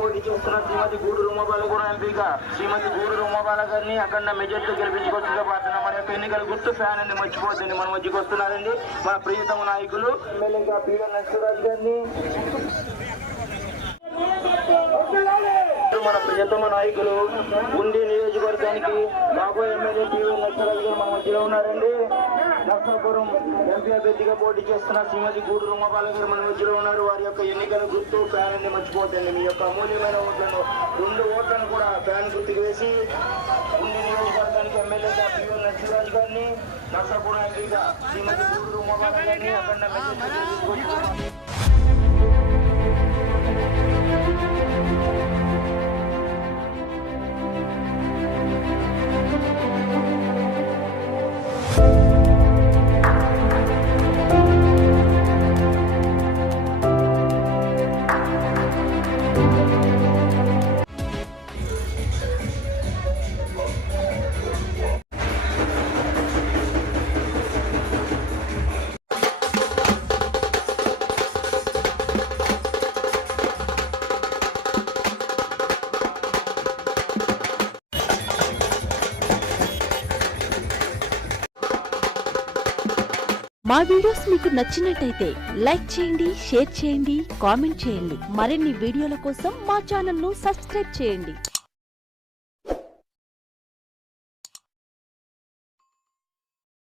పోటీ చేస్తున్న శ్రీమతి గూడూరు ఉమాబాల కూడా ఎంపీగా శ్రీమతి గూడూరు ఉమాబాల గారిని అక్కడ మెజార్టీతో గెలిపించుకోవచ్చుగా పాత్ర మన యొక్క ఎన్నికల గుర్తు ఫ్యాన్ అండి, మర్చిపోతుంది. మన మధ్యకి వస్తున్నారండి మన ప్రియతమ నాయకులు ఎమ్మెల్యేగా పివి నరసింహరాజు గారిని, మన ప్రియతమ నాయకులు ఉండి నియోజకవర్గానికి రాబోయే ఎమ్మెల్యే పివి నరసింహరాజు గారు మన మధ్యలో ఉన్నారండి. నర్సాపురం ఎంపీ అభ్యర్థిగా పోటీ చేస్తున్న శ్రీమతి గూడూరు ఉమాబాల గారు మన మధ్యలో ఉన్నారు. వారి యొక్క ఎన్నికల గుర్తు ఫ్యాన్ అని మర్చిపోతుంది. మీ యొక్క అమూల్యమైన ఓట్లను 2 ఓట్లను కూడా ఫ్యాన్ గుర్తుకు వేసి ఉండి నియోజకవర్గానికి ఎమ్మెల్యేగా పివి నరసింహరాజు గారిని, నర్సాపురం ఎంపీగా శ్రీమతి గూడూరు ఉమాబాల గారిని అక్కడ మా వీడియోస్ మీకు నచ్చినట్టయితే లైక్ చేయండి, షేర్ చేయండి, కామెంట్ చేయండి. మరిన్ని వీడియోల కోసం మా ఛానల్ ను సబ్స్క్రైబ్ చేయండి.